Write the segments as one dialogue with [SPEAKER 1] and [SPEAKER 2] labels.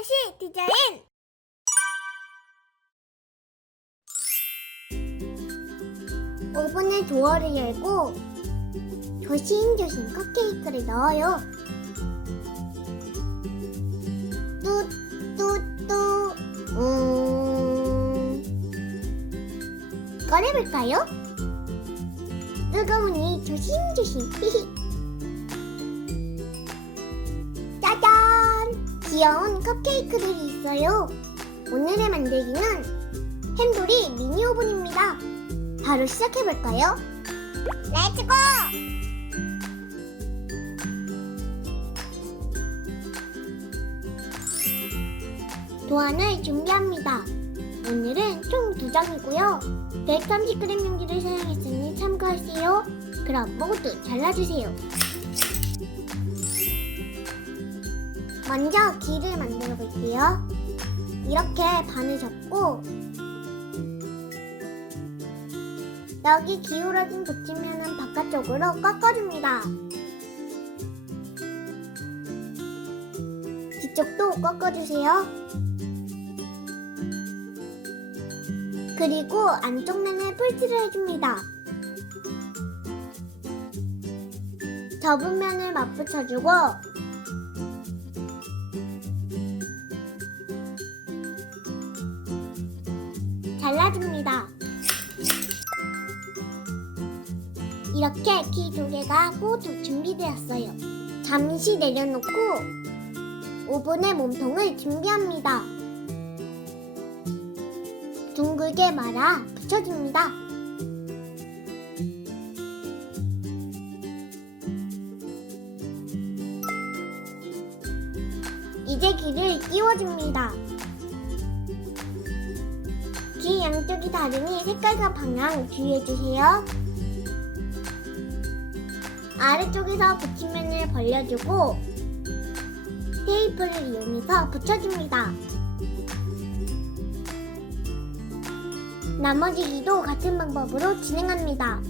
[SPEAKER 1] 다시 디자인! 오븐의 도어를 열고 조심조심 컵케이크를 넣어요. 뚜뚜뚜 음... 꺼내볼까요? 뜨거우니 조심조심 히히 귀여운 컵케이크들이 있어요. 오늘의 만들기는 햄돌이 미니 오븐입니다. 바로 시작해볼까요? 렛츠고! 도안을 준비합니다. 오늘은 총두 장이고요. 130g 용기를 사용했으니 참고하세요. 그럼 모두 잘라주세요. 먼저 길을 만들어 볼게요. 이렇게 반을 접고 여기 기울어진 붙이면은 바깥쪽으로 꺾어줍니다. 뒤쪽도 꺾어주세요. 그리고 안쪽 면에 풀칠을 해줍니다. 접은 면을 맞붙여주고 잘라줍니다. 이렇게 키 두 개가 모두 준비되었어요. 잠시 내려놓고 오븐에 몸통을 준비합니다. 둥글게 말아 붙여줍니다. 이제 길을 끼워줍니다. 귀 양쪽이 다르니 색깔과 방향 주의해주세요. 아래쪽에서 붙임면을 벌려주고 테이프를 이용해서 붙여줍니다. 나머지 귀도 같은 방법으로 진행합니다.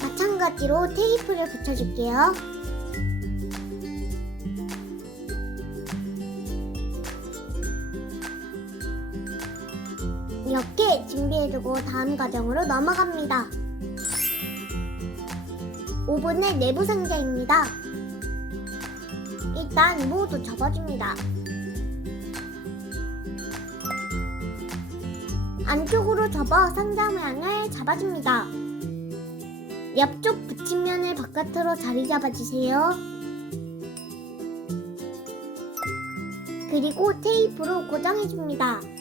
[SPEAKER 1] 마찬가지로 테이프를 붙여줄게요. 이렇게 준비해두고 다음 과정으로 넘어갑니다. 오븐의 내부 상자입니다. 일단 모두 접어줍니다. 안쪽으로 접어 상자 모양을 잡아줍니다. 옆쪽 붙임면을 바깥으로 자리 잡아주세요. 그리고 테이프로 고정해줍니다.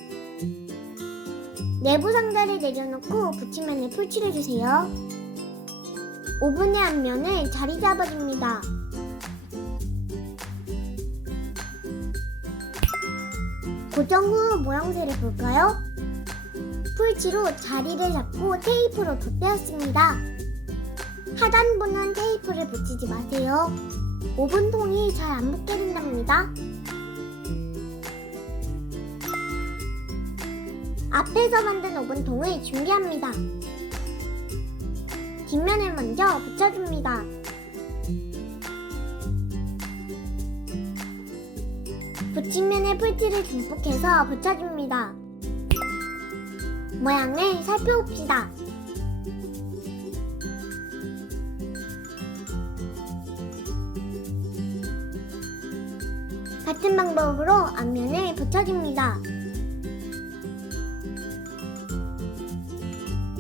[SPEAKER 1] 내부 상자를 내려놓고 붙임면을 풀칠해주세요. 오븐의 앞면을 자리 잡아줍니다. 고정 후 모양새를 볼까요? 풀치로 자리를 잡고 테이프로 덧대었습니다. 하단부는 테이프를 붙이지 마세요. 오븐통이 잘 안 붙게 된답니다. 앞에서 만든 오븐통을 준비합니다. 뒷면을 먼저 붙여줍니다. 붙임면에 풀티를 듬뿍해서 붙여줍니다. 모양을 살펴봅시다. 같은 방법으로 앞면을 붙여줍니다.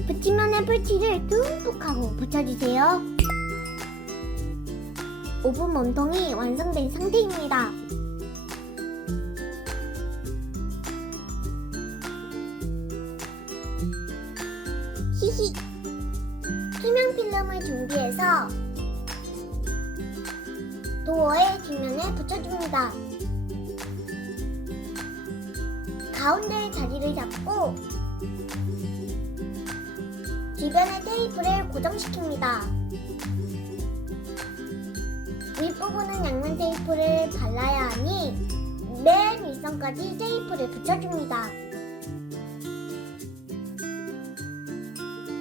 [SPEAKER 1] 붙임면에 풀티를 듬뿍 하고 붙여주세요. 오븐 몸통이 완성된 상태입니다. 히히 투명 필름을 준비해서 도어의 뒷면에 붙여줍니다. 가운데 자리를 잡고 뒤변의 테이프를 고정시킵니다. 윗부분은 양면 테이프를 발라야 하니 맨 윗선까지 테이프를 붙여줍니다.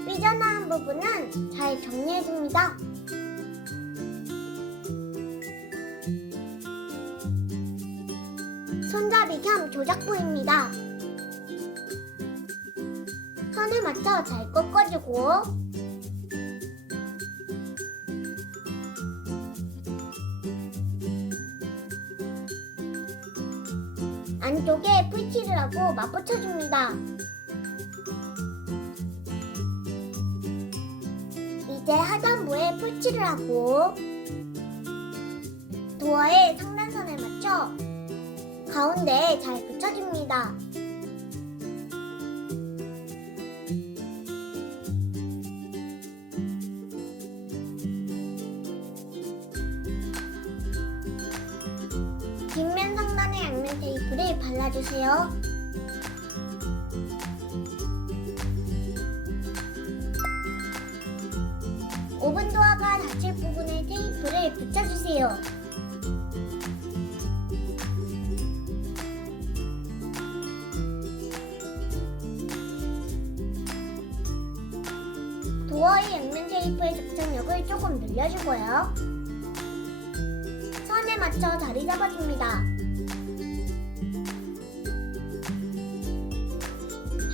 [SPEAKER 1] 삐져나온 부분은 잘 정리해줍니다. 손잡이 겸 조작부입니다. 맞춰 잘 꺾어주고 안쪽에 풀칠을 하고 맞붙여줍니다. 이제 하단부에 풀칠을 하고 도어의 상단선에 맞춰 가운데에 잘 붙여줍니다. 발라주세요. 오븐 도어가 닫힐 부분에 테이프를 붙여주세요. 도어의 양면 테이프의 접착력을 조금 늘려주고요. 선에 맞춰 자리 잡아줍니다.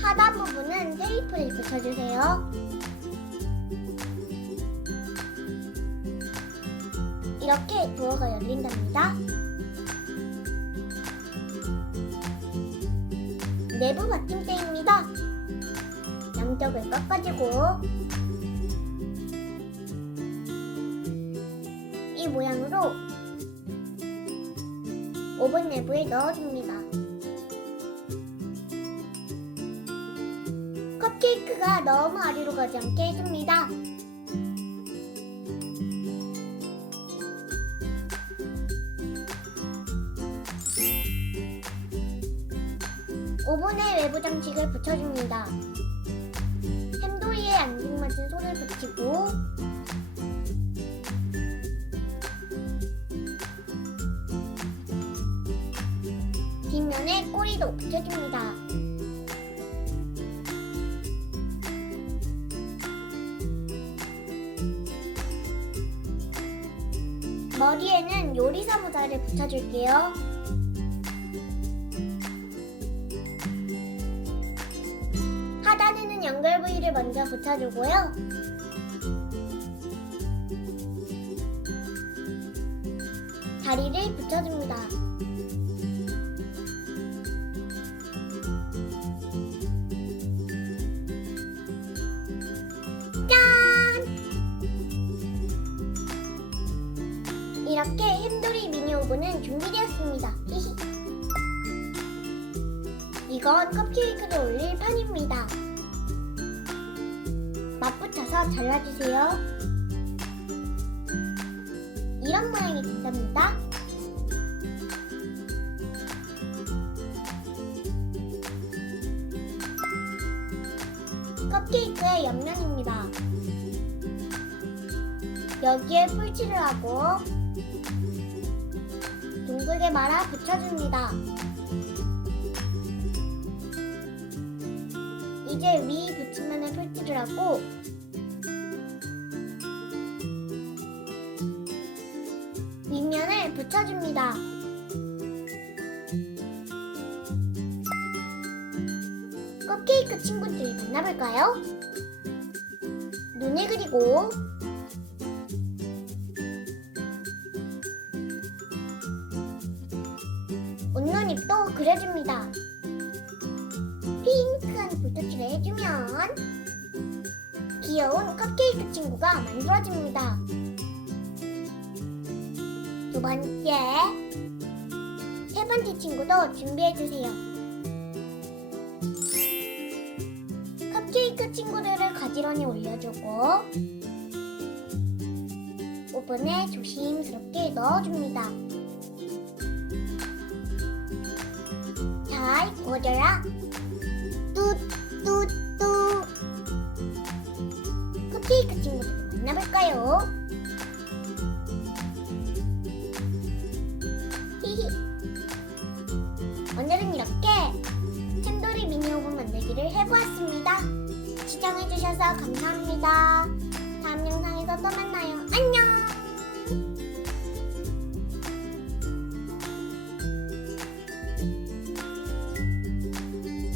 [SPEAKER 1] 하단 부분은 테이프를 붙여주세요. 이렇게 도어가 열린답니다. 내부 받침대입니다. 양쪽을 꺾어주고 이 모양으로 오븐 내부에 넣어줍니다. 컵케이크가 너무 아래로 가지 않게 해줍니다. 오븐에 외부 장식을 붙여줍니다. 햄도리에 안중맞은 손을 붙이고 뒷면에 꼬리도 붙여줍니다. 머리에는 요리사 모자를 붙여줄게요. 하단에는 연결 부위를 먼저 붙여주고요. 다리를 붙여줍니다. 오븐은 준비되었습니다. 히히. 이건 컵케이크를 올릴 판입니다. 맞붙여서 잘라주세요. 이런 모양이 된답니다. 컵케이크의 옆면입니다. 여기에 풀칠을 하고 둥글게 말아 붙여줍니다. 이제 위 붙임면에 풀칠을 하고 윗면을 붙여줍니다. 컵케이크 친구들 만나볼까요? 눈을 그리고 그려줍니다. 핑크한 볼터치를 해주면 귀여운 컵케이크 친구가 만들어집니다. 두 번째, 세 번째 친구도 준비해주세요. 컵케이크 친구들을 가지런히 올려주고 오븐에 조심스럽게 넣어줍니다. 잘 구워져라. 뚜뚜뚜. 컵케이크 친구들 만나볼까요? 히히. 오늘은 이렇게 템돌이 미니 오븐 만들기를 해보았습니다. 시청해주셔서 감사합니다. 다음 영상에서 또 만나요. 안녕!